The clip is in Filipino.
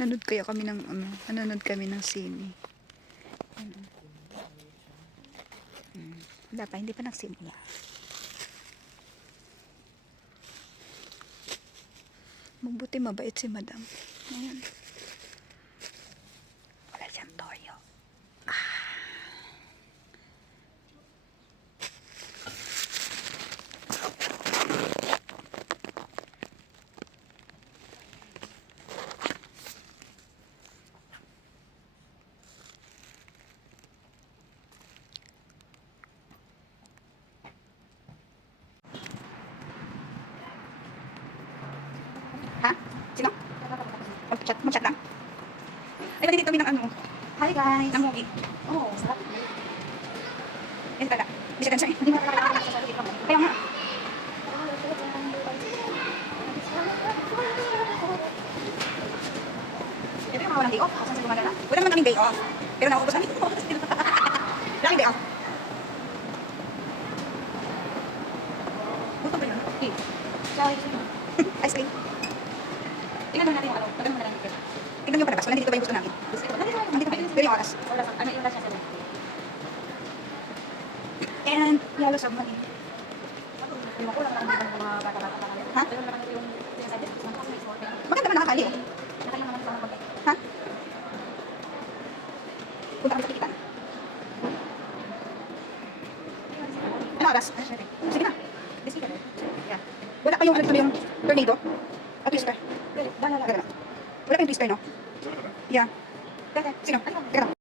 Nanood kaya kami ng nanonood kami ng sine. Wala pa, hindi pa nagsimula. Mabuti mabait si madam. Ayan. Wala siyang toyo. Ha? Sino? Mag-chat lang. Ay, nandito kami ng Hi guys! Ng movie. Oh, sarap. Yan talaga. Bisa dancer eh. Hindi mo talaga kaya nga. Ito yung mga walang day off. Saan sa gumagala? Wala naman kaming day off. Pero nauubos kami. Laging day off. Gusto ba yun? Ice cream. Tingnan naman natin yung ano. Tingnan naman natin. Tignan nyo palabas. Wala dito ba yung gusto namin? Nandito ba yun? Pero yung oras. Ano yung oras niya? And yellow submarine. Yung makulang lang yung mga bata-bata pa kami. Ha? Pero naman yung sinasabi ng classmates mo. Maganda man nakakali oh. Nakaya naman sa mga konti. Ha? Punta kami sa kikitan. Ano oras? Sige na. Yeah. Wala pa yung ano yung tornado? O twister? Dala. Wala pa yung twister, no? Yeah. Sino? Teka lang.